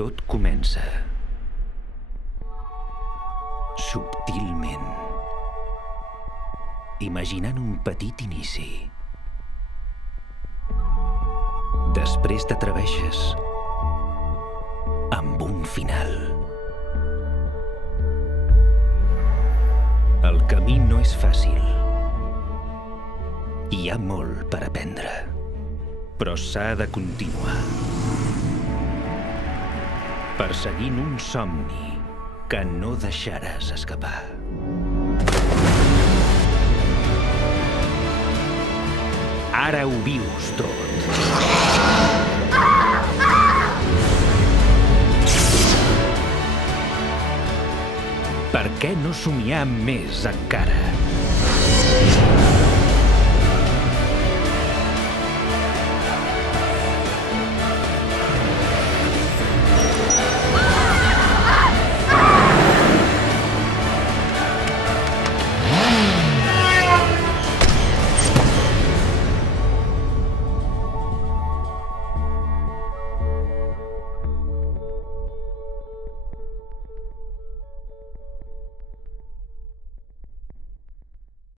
Tot comença subtilment, imaginant un petit inici. Després t'atreveixes amb un final. El camí no és fàcil. Hi ha molt per aprendre, però s'ha de continuar. Perseguint un somni que no deixaràs escapar. Ara ho vius tot. Per què no somiar més encara?